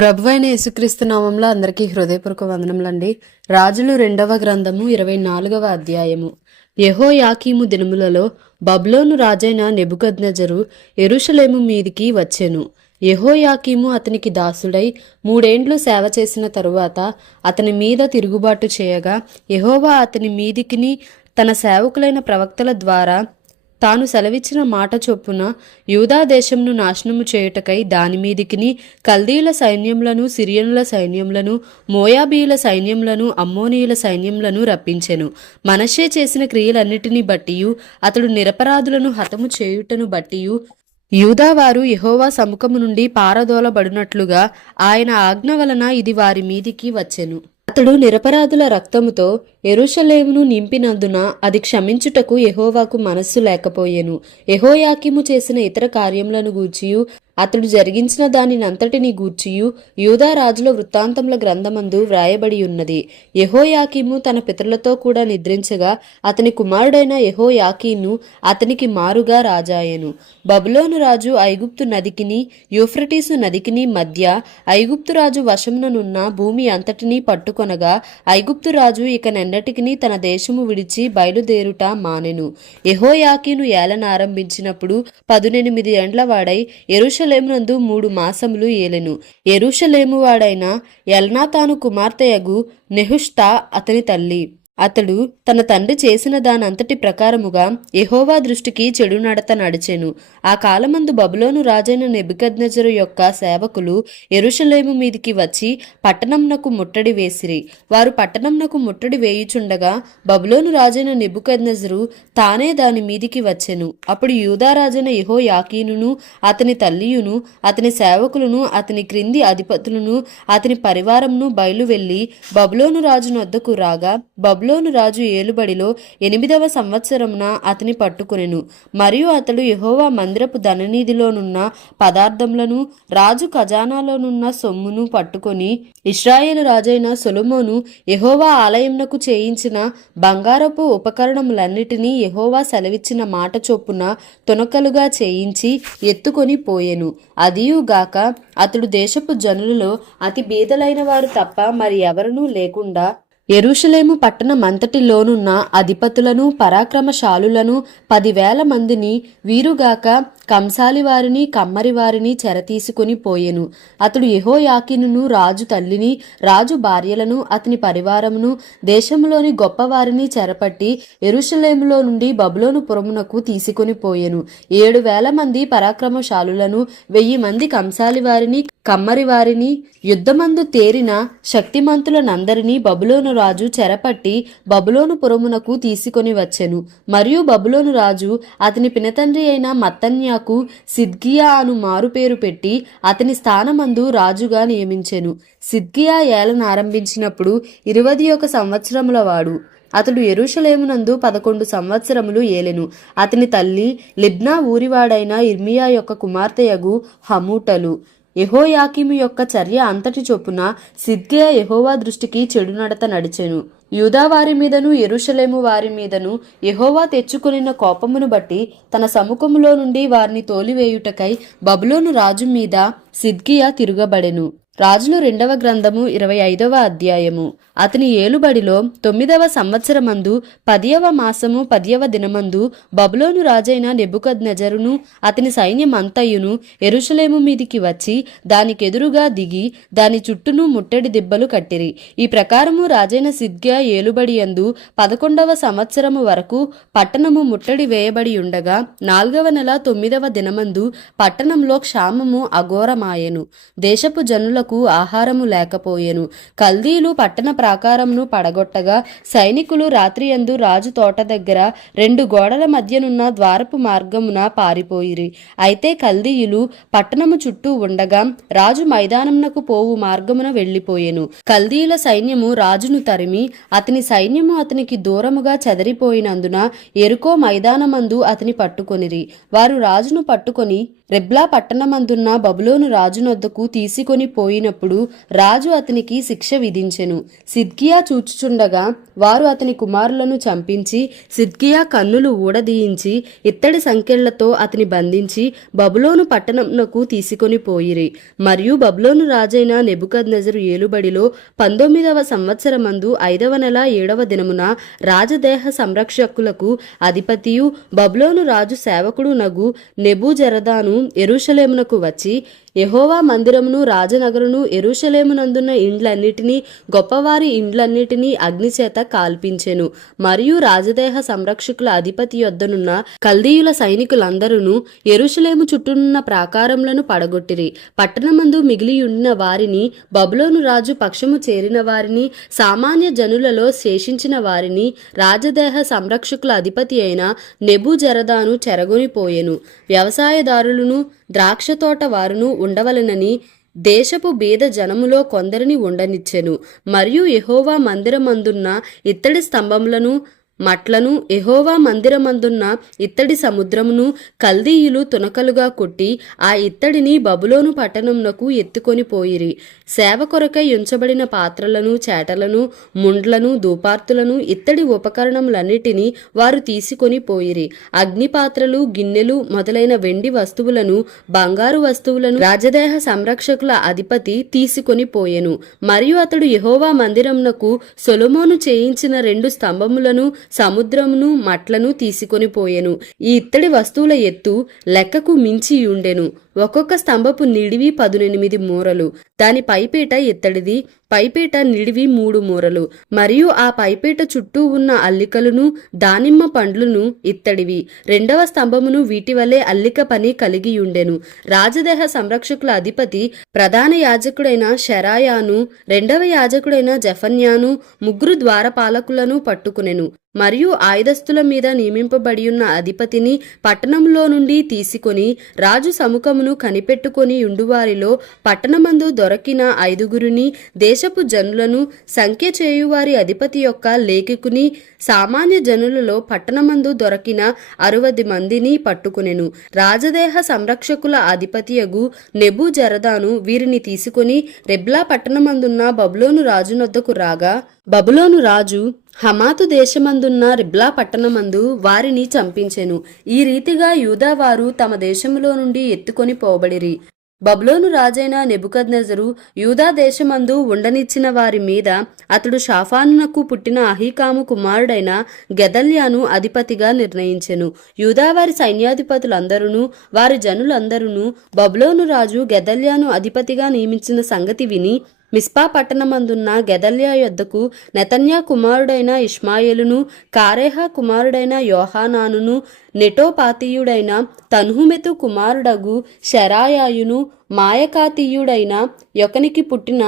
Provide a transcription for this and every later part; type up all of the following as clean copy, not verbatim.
ప్రభువైన యేసుక్రీస్తు నామంలో అందరికీ హృదయపూర్వక వందనములండి. రాజులు 2వ గ్రంథము 24వ అధ్యాయము. యెహోయాకీము దినములలో బబులోను రాజైన నెబుకద్నెజరు యెరూషలేము మీదికి వచ్చెను. యెహోయాకీము అతనికి దాసుడై 3 ఏండ్లు సేవ చేసిన తరువాత అతని మీద తిరుగుబాటు చేయగా యెహోవా అతని మీదికిని తన సేవకులైన ప్రవక్తల ద్వారా తాను సెలవిచ్చిన మాట చొప్పున యూదా దేశంను నాశనము చేయుటకై దాని మీదికిని కల్దీయుల సైన్యములను, సిరియనుల సైన్యములను, మోయాబీయుల సైన్యములను, అమ్మోనీయుల సైన్యములను రప్పించెను. మనష్షే చేసిన క్రియలన్నిటినీ బట్టియు అతడు నిరపరాధులను హతము చేయుటను బట్టియు యూదావారు యెహోవా సముఖము నుండి పారదోలబడినట్లుగా ఆయన ఆజ్ఞ వలన ఇది వారి మీదికి వచ్చెను. అతడు నిరపరాధుల రక్తముతో యెరూషలేమును నింపినందున అది క్షమించుటకు యెహోవాకు మనస్సు లేకపోయెను. యెహోయాకీము చేసిన ఇతర కార్యములను గూర్చియు అతడు జరిగించిన దానినంతటిని గూర్చియు యూదా రాజుల వృత్తాంతముల గ్రంథమందు వ్రాయబడి ఉన్నది. యెహోయాకీము తన పితరులతో కూడా నిద్రించగా అతని కుమారుడైన యెహోయాకీను అతనికి మారుగా రాజాయెను. బబులోను రాజు ఐగుప్తు నదికిని యూఫ్రటీసు నదికిని మధ్య ఐగుప్తు రాజు వశముననున్న భూమి అంతటినీ పట్టుకొనగా ఐగుప్తు రాజు ఇక నెన్నటికిని తన దేశము విడిచి బయలుదేరుట మానెను. యెహోయాకీను ఏలనారంభించినప్పుడు 18 ఏండ్ల వాడై యెరూషలేమునందు 3 మాసములు ఏలెను. యెరూషలేము వాడైన ఎల్నాతాను కుమార్తెయగు నెహుష్తా అతని తల్లి. అతడు తన తండ్రి చేసిన దానంతటి ప్రకారముగా యెహోవా దృష్టికి చెడు నడత నడిచెను. ఆ కాలమందు బబులోను రాజైన నెబుకద్నెజరు యొక్క సేవకులు యెరూషలేము మీదికి వచ్చి పట్టణంనకు ముట్టడి వేసిరి. వారు పట్టణంనకు ముట్టడి వేయుచుండగా బబులోను రాజైన నెబుకద్నెజరు తానే దాని మీదికి వచ్చెను. అప్పుడు యూదా రాజైన యెహోయాకీనును అతని తల్లియును అతని సేవకులను అతని క్రింది అధిపతులను అతని పరివారమును బయలు వెళ్లి బబులోను రాజు నొద్దకు రాగా బబులోను రాజు ఏలుబడిలో 8వ సంవత్సరమున అతని పట్టుకొనెను. మరియు అతడు యెహోవా మందిరపు ధననిధిలోనున్న పదార్థములను రాజు ఖజానాలోనున్న సొమ్మును పట్టుకొని ఇశ్రాయేలు రాజైన సొలొమోను యెహోవా ఆలయమునకు చేయించిన బంగారపు ఉపకరణములన్నిటినీ యెహోవా సెలవిచ్చిన మాట చొప్పున తొనకలుగా చేయించి ఎత్తుకొని పోయెను. అదియుగాక అతడు దేశపు జనులలో అతి బీదలైన వారు తప్ప మరి ఎవరునూ లేకుండా యెరూషలేము పట్టణమంతటిలోనున్న అధిపతులను పరాక్రమశాలులను 10,000 మందిని వీరుగాక కంసాలి వారిని కమ్మరి వారిని చెరతీసుకుని పోయెను. అతడు యెహోయాకీనును రాజు తల్లిని రాజు భార్యలను అతని పరివారమును దేశంలోని గొప్పవారిని చెరపట్టి యెరూషలేములో నుండి బబులోను పురమునకు తీసుకొని పోయెను. 7,000 మంది పరాక్రమశాలులను 1,000 మంది కంసాలి వారిని కమ్మరి వారిని యుద్ధమందు తేరిన శక్తిమంతులనందరినీ బబులోను రాజు చెరపట్టి బబులోను పురమునకు తీసుకొని వచ్చెను. మరియు బబులోను రాజు అతని పినతండ్రి అయిన మత్తన్యాకు సిద్కియా అను మారుపేరు పెట్టి అతని స్థానమందు రాజుగా నియమించెను. సిద్కియా ఏలనారంభించినప్పుడు 21 సంవత్సరముల వాడు. అతడు యెరూషలేమునందు 11 సంవత్సరములు ఏలెను. అతని తల్లి లిబ్నా ఊరివాడైన ఇర్మియా యొక్క కుమార్తెయగు హమూటలు. యెహోయాకీము యొక్క చర్య అంతటి చొప్పున సిద్కియా యెహోవా దృష్టికి చెడు నడత నడిచెను. యూదా వారి మీదను యెరూషలేము వారి మీదను యెహోవా తెచ్చుకొనిన కోపమును బట్టి తన సముఖములో నుండి వారిని తోలివేయుటకై బబులోను రాజు మీద సిద్కియా తిరుగబడెను. రాజులు 2వ గ్రంథము 25వ అధ్యాయము. అతని ఏలుబడిలో 9వ సంవత్సరమందు 10వ మాసము 10వ దినమందు బబులోను రాజైన నెబుకద్నెజరును అతని సైన్యమంతయును యెరూషలేము మీదికి వచ్చి దానికెదురుగా దిగి దాని చుట్టూను ముట్టడి దిబ్బలు కట్టిరి. ఈ ప్రకారము రాజైన సిద్కియా ఏలుబడి యందు 11వ సంవత్సరము వరకు పట్టణము ముట్టడి వేయబడి ఉండగా 4వ నెల 9వ దినమందు పట్టణంలో క్షామము అఘోరమాయెను. దేశపు జనులకు ఆహారము లేకపోయెను. కల్దీలు పట్టణ ప్రాకారమును పడగొట్టగా సైనికులు రాత్రియందు రాజు తోట దగ్గర 2 గోడల మధ్యనున్న ద్వారపు మార్గమున పారిపోయిరి. అయితే కల్దీయులు పట్టణము చుట్టూ ఉండగా రాజు మైదానమునకు పోవు మార్గమున వెళ్లిపోయెను. కల్దీయుల సైన్యము రాజును తరిమి అతని సైన్యము అతనికి దూరముగా చెదరిపోయినందున ఎరుకో మైదానమందు అతని పట్టుకొనిరి. వారు రాజును పట్టుకొని రిబ్లా పట్టణమందున్న బబులోను రాజునొద్దకు తీసుకొని పోయినప్పుడు రాజు అతనికి శిక్ష విధించెను. సిద్కియా చూచుచుండగా వారు అతని కుమారులను చంపించి సిద్కియా కన్నులు ఊడదీయించి ఇత్తడి సంకెళ్లతో అతని బంధించి బబులోను పట్టణమునకు తీసుకొని పోయిరి. మరియు బబులోను రాజైన నెబుకద్నెజరు ఏలుబడిలో 19వ సంవత్సరమందు 5వ నెల 7వ దినమున రాజదేహ సంరక్షకులకు అధిపతియు బబులోను రాజు సేవకుడు నగు నెబూజరదాను యెరూషలేమునకు వచ్చి యెహోవా మందిరమును రాజనగరును యెరూషలేమునందున్న ఇండ్లన్నిటినీ గొప్పవారి ఇండ్లన్నిటినీ అగ్నిచేత కాల్పించెను. మరియు రాజదేహ సంరక్షకుల అధిపతి యొద్దనున్న కల్దీయుల సైనికులందరూ యెరూషలేము చుట్టూనున్న ప్రాకారములను పడగొట్టిరి. పట్టణమందు మిగిలియుండిన వారిని, బబులోను రాజు పక్షము చేరిన వారిని, సామాన్య జనులలో శేషించిన వారిని రాజదేహ సంరక్షకుల అధిపతి అయిన నెబూజరదాను చెరగొనిపోయెను. వ్యవసాయదారులను ద్రాక్ష తోట వారును ఉండవలెనని దేశపు బీద జనములో కొందరిని ఉండనిచ్చెను. మరియు యెహోవా మందిరమందున్న ఇత్తడి స్తంభములను మట్లను యెహోవా మందిరమందున్న ఇత్తడి సముద్రమును కల్దీయులు తునకలుగా కొట్టి ఆ ఇత్తడిని బబులోను పట్టణమునకు ఎత్తుకొని పోయిరి. సేవ కొరకై ఉంచబడిన పాత్రలను, చేటలను, ముండ్లను, ధూపార్తులను, ఇత్తడి ఉపకరణములన్నిటినీ వారు తీసుకొని పోయిరి. అగ్ని పాత్రలు, గిన్నెలు మొదలైన వెండి వస్తువులను, బంగారు వస్తువులను రాజదేహ సంరక్షకుల అధిపతి తీసుకొని పోయెను. మరియు అతడు యెహోవా మందిరమునకు సొలొమోను చేయించిన 2 స్తంభములను, సముద్రమును, మట్లను తీసుకొని పోయెను. ఈ ఇత్తడి వస్తువుల ఎత్తు లెక్కకు మించియుండెను. ఒక్కొక్క స్తంభపు నిడివి 18 మూరలు. దాని పైపీట ఇత్తడిది, పైపీట నిడివి 3 మూరలు. మరియు ఆ పైపీట చుట్టూ ఉన్న అల్లికలను, దానిమ్మ పండ్లును ఇత్తడివి. 2వ స్తంభమును వీటి వలె అల్లిక పని కలిగియుండెను. రాజదేహ సంరక్షకుల అధిపతి ప్రధాన యాజకుడైన షెరాయాను, 2వ యాజకుడైన జెఫన్యాను, 3 ద్వారపాలకులను పట్టుకునెను. మరియు ఆయుధస్తుల మీద నియమింపబడియున్న అధిపతిని పట్టణంలో నుండి తీసుకొని రాజు సముఖమును కనిపెట్టుకొని ఉండువారిలో పట్టణమందు దొరకిన 5గురిని, దేశపు జనులను సంఖ్య చేయువారి అధిపతి యొక్క లేఖికుని, సామాన్య జనులలో పట్టణమందు దొరకిన 60 మందిని పట్టుకునెను. రాజదేహ సంరక్షకుల అధిపతియగు నెబూజరదాను వీరిని తీసుకొని రిబ్లా పట్టణమందున్న బబులోను రాజునొద్దకు రాగా, బబులోను రాజు హమాతు దేశమందున్న రిబ్లా పట్టణమందు వారిని చంపించెను. ఈ రీతిగా యూదావారు తమ దేశములో నుండి ఎత్తుకొని పోబడిరి. బబులోను రాజైన నెబుకద్నెజరు యూదా దేశమందు ఉండనిచ్చిన వారి మీద అతడు షాఫానునకు పుట్టిన అహీకాము కుమారుడైన గెదల్యాను అధిపతిగా నిర్ణయించెను. యూదావారి సైన్యాధిపతులందరూ వారి జనులందరూ బబులోను రాజు గెదల్యాను అధిపతిగా నియమించిన సంగతి విని మిస్పా పట్టణమందున్న గెదల్యా యొద్దకు నెతన్యా కుమారుడైన ఇష్మాయేలును, కారేహ కుమారుడైన యోహానానును, నెటోపాతీయుడైన తన్హుమెతు కుమారుడగు షెరాయాయును, మాయకాతీయుడైన యొకనికి పుట్టిన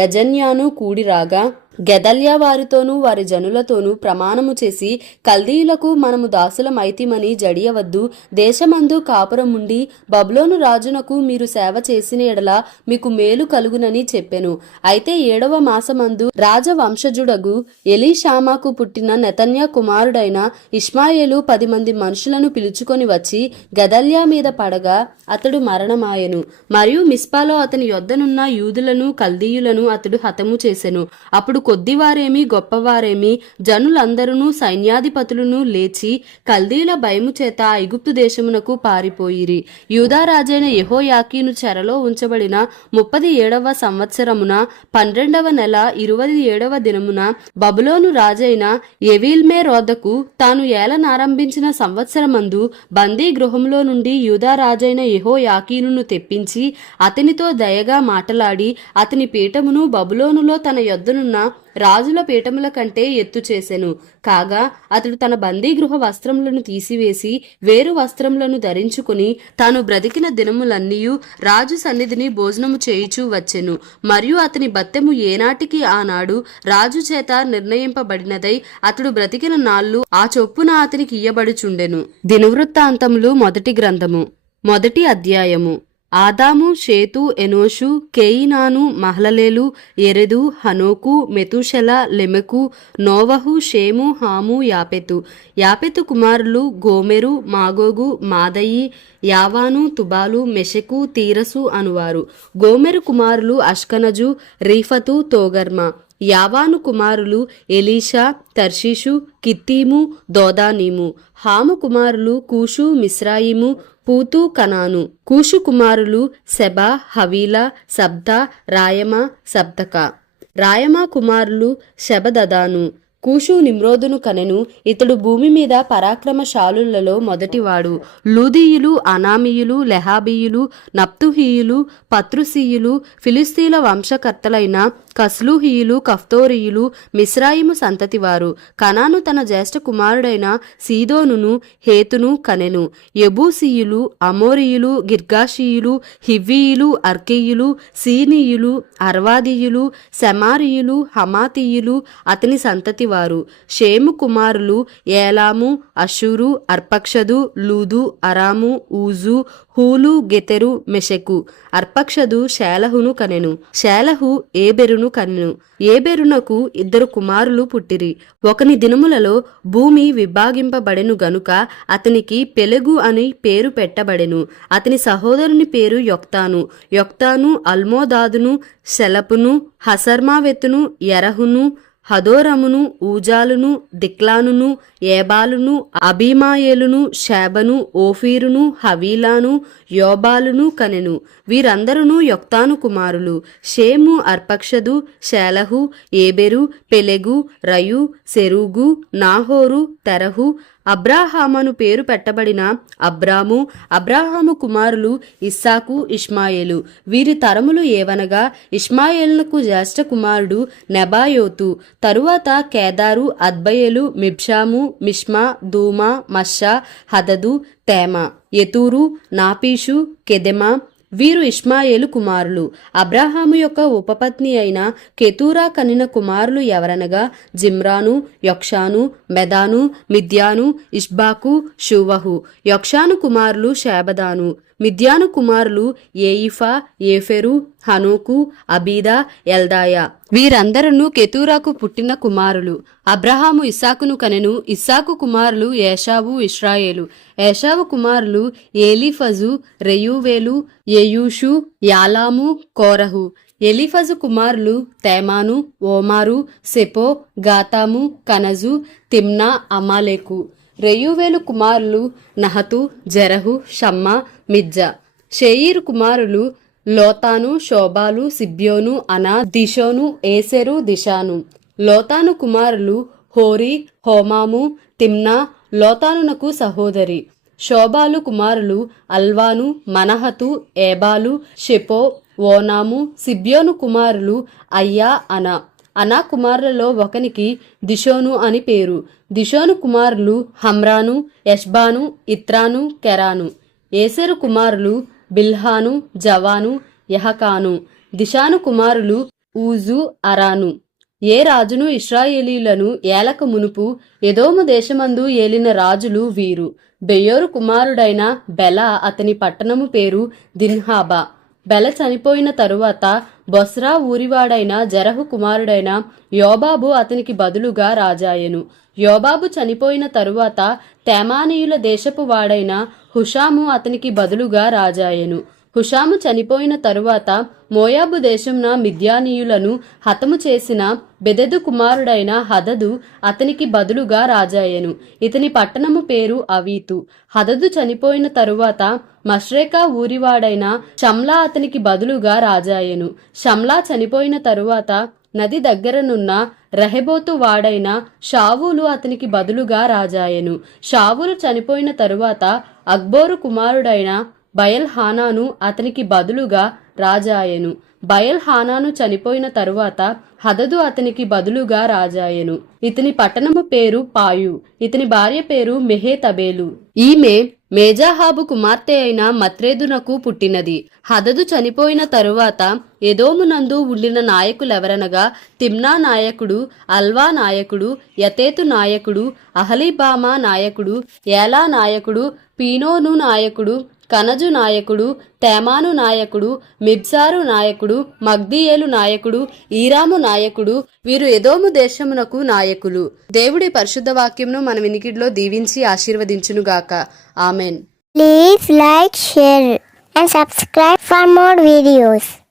యజన్యాను కూడిరాగా, గెదల్యా వారితోనూ వారి జనులతోనూ ప్రమాణము చేసి, కల్దీయులకు మనము దాసులమైతిమని జడియవద్దు, దేశమందు కాపురముండి బబులోను రాజునకు మీరు సేవ చేసిన ఎడల మీకు మేలు కలుగునని చెప్పెను. అయితే 7వ మాసమందు రాజవంశజుడగు ఎలీషామాకు పుట్టిన నెతన్యా కుమారుడైన ఇష్మాయేలు 10 మంది మనుషులను పిలుచుకొని వచ్చి గెదల్యా మీద పడగా అతడు మరణమాయెను. మరియు మిస్పాలో అతని యొద్దనున్న యూదులను, కల్దీయులను అతడు హతము చేసెను. అప్పుడు కొద్దివారేమి గొప్పవారేమి జనులందరూ సైన్యాధిపతులను లేచి కల్దీల భయము చేత ఐగుప్తు దేశమునకు పారిపోయిరి. యూదా రాజైన యెహోయాకీను చెరలో ఉంచబడిన 37వ సంవత్సరమున 12వ నెల 27వ దినమున బబులోను రాజైన ఎవీల్మెరోదకు తాను ఏలనారంభించిన సంవత్సరమందు బందీ గృహంలో నుండి యూదా రాజైన యెహోయాకీనును తెప్పించి అతనితో దయగా మాటలాడి అతని పీఠమును బబులోనులో తన యొద్దనున్న రాజుల పీఠముల కంటే ఎత్తు చేసెను. కాగా అతడు తన బందీగృహ వస్త్రములను తీసివేసి వేరు వస్త్రములను ధరించుకుని తాను బ్రతికిన దినములన్నీయు రాజు సన్నిధిని భోజనము చేయుచూ వచ్చెను. మరియు అతని బత్తెము ఏనాటికి ఆనాడు రాజు చేత నిర్ణయింపబడినదై అతడు బ్రతికిన నాళ్ళు ఆ చొప్పున అతనికి ఇయ్యబడుచుండెను. దినవృత్తాంతములు 1వ గ్రంథము 1వ అధ్యాయము. ఆదాము, షేతు, ఎనోషు, కేయినాను, మహలలేలు, ఎరెదు, హనోకు, మెతూషెల, లెమెకు, నోవహు, షేము, హాము, యాపెతు. యాపెతు కుమారులు గోమెరు, మాగోగు, మాదయి, యావాను, తుబాలు, మెషెకు, తీరసు అనువారు. గోమెరు కుమారులు అష్కనజు, రీఫతు, తోగర్మ. యావాను కుమారులు ఎలీషా, తర్షీషు, కిత్తీము, దోదానీము. హాము కుమారులు కూషు, మిస్రాయిము, పూతు, కనాను. కూషు కుమారులు సెబా, హవీలా, సబ్దా, రాయమ, సబ్తక. రాయమ కుమారులు శబదదాను. కూషు నిమ్రోదును కనెను. ఇతడు భూమి మీద పరాక్రమశాలులలో మొదటివాడు. లూదీయులు, అనామీయులు, లెహాబీయులు, నప్తుహీయులు, పత్రుసీయులు, ఫిలిస్తీన్ల వంశకర్తలైన కస్లూహీయులు, కఫ్తోరీయులు, మిస్రాయిము సంతతివారు. కనాను తన జ్యేష్ఠ కుమారుడైన సీదోనును, హేతును కనెను. యెబూసీయులు, అమోరీయులు, గిర్గాషీయులు, హివ్వీయులు, అర్కీయులు, సీనీయులు, అర్వాదీయులు, సెమారీయులు, హమాతీయులు అతని సంతతి వారు. షేము కుమారులు ఏలాము, అషూరు, అర్పక్షదు, లూదు, అరాము, ఊజు, హూలు, గెతెరు, మెషెకు. అర్పక్షదు షేలహును కనెను. షేలహు ఏబెరును కనెను. ఏబెరునకు 2 కుమారులు పుట్టిరి. ఒకని దినములలో భూమి విభాగింపబడెను గనుక అతనికి పెలెగు అని పేరు పెట్టబడెను. అతని సహోదరుని పేరు యొక్తాను. యొక్తాను అల్మోదాదును, శెలపును, హసర్మావెతును, ఎరహును, హదోరమును, ఊజాలును, దిక్లానును, ఏబాలును, అబీమాయేలును, షేబను, ఓఫీరును, హవీలాను, యోబాలును కనెను. వీరందరూ యొక్తాను కుమారులు. షేము అర్పక్షదు, షేలహు, ఏబెరు, పెలెగు, రయు, సెరూగు, నాహోరు, తెరహు. అబ్రాహామను పేరు పెట్టబడిన అబ్రాము. అబ్రాహాము కుమారులు ఇస్సాకు, ఇష్మాయేలు. వీరి తరములు ఏవనగా ఇష్మాయేలునకు జ్యేష్ఠ కుమారుడు నెబాయోతు. తరువాత కేదారు, అద్బయేలు, మిబ్షాము, మిష్మా, దూమా, మషా, హదదు, తేమ, యెతూరు, నాపీషు, కెదెమా. వీరు ఇష్మాయేలు కుమారులు. అబ్రాహాము యొక్క ఉపపత్ని అయిన కెతూరా కనిన కుమారులు ఎవరనగా జిమ్రాను, యొక్షాను, మెదాను, మిద్యాను, ఇష్బాకు, షూవహు. యొక్షాను కుమారులు షేబదాను. మిద్యాను కుమారులు ఏయిఫా, ఏఫెరు, హనోకు, అబీదా, ఎల్దాయా. వీరందరూ కెతూరాకు పుట్టిన కుమారులు. అబ్రహాము ఇస్సాకును కనెను. ఇస్సాకు కుమారులు ఏషావు, ఇశ్రాయేలు. ఏషావు కుమారులు ఏలీఫజు, రెయూవేలు, యెయూషు, యాలాము, కోరహు. ఎలీఫజు కుమారులు తేమాను, ఓమారు, సెపో, గాతాము, కనజు, తిమ్నా, అమాలేకు. రెయూవేలు కుమారులు నహతు, జెరహు, షమ్మా, మిజ్జా. షేయీరు కుమారులు లోతాను, శోబాలు, సిబ్యోను, అనా, దిషోను, ఏసెరు, దిషాను. లోతాను కుమారులు హోరీ, హోమాము, తిమ్నా. లోతానునకు సహోదరి. శోబాలు కుమారులు అల్వాను, మనహతు, ఏబాలు, షెపో, ఓనాము. సిబ్యోను కుమారులు అయ్యా, అనా. అనా కుమారులలో ఒకనికి దిషోను అని పేరు. దిషోను కుమారులు హమ్రాను, యష్బాను, ఇత్రాను, కెరాను. ఏసెరు కుమారులు బిల్హాను, జవాను, యహకాను. దిషాను కుమారులు ఊజు, అరాను. ఏ రాజును ఇశ్రాయేలీలను ఏలక మునుపు ఎదోము దేశమందు ఏలిన రాజులు వీరు. బెయోరు కుమారుడైన బెల అతని పట్టణము పేరు దిన్హాబా. బెల చనిపోయిన తరువాత బొస్రా ఊరివాడైన జరహు కుమారుడైన యోబాబు అతనికి బదులుగా రాజాయెను. యోబాబు చనిపోయిన తరువాత తేమానీయుల దేశపు వాడైన హుషాము అతనికి బదులుగా రాజాయెను. హుషాము చనిపోయిన తరువాత మోయాబు దేశంన మిద్యానీయులను హతము చేసిన బెదెదు కుమారుడైన హదదు అతనికి బదులుగా రాజాయెను. ఇతని పట్టణము పేరు అవీతు. హదదు చనిపోయిన తరువాత మష్రేకా ఊరివాడైన షమ్లా అతనికి బదులుగా రాజాయెను. షమ్లా చనిపోయిన తరువాత నది దగ్గరనున్న రెహెబోతు వాడైన షావూలు అతనికి బదులుగా రాజాయెను. షావూలు చనిపోయిన తరువాత అక్బోరు కుమారుడైన బయల్ హానాను అతనికి బదులుగా రాజాయెను. బయల్ హానాను చనిపోయిన తరువాత హదదు అతనికి బదులుగా రాజాయెను. ఇతని పట్టణము పేరు పాయు. ఇతని భార్య పేరు మెహేతబేలు. ఈమె మేజాహాబు కుమార్తె అయిన మత్రేదునకు పుట్టినది. హదదు చనిపోయిన తరువాత ఎదోమునందు ఉండిన నాయకులెవరనగా తిమ్నా నాయకుడు, అల్వా నాయకుడు, యతేతు నాయకుడు, అహలీబామా నాయకుడు, ఏలా నాయకుడు, పీనోను నాయకుడు, కనజు నాయకుడు, తేమాను నాయకుడు, మిబ్సారు నాయకుడు, మగ్దీయేలు నాయకుడు, ఈరాము నాయకుడు. వీరు ఎదోము దేశమునకు నాయకులు. దేవుడి పరిశుద్ధ వాక్యమును మన వినికిడిలో దీవించి ఆశీర్వదించునుగాక. Amen. Please like, share and subscribe for more videos.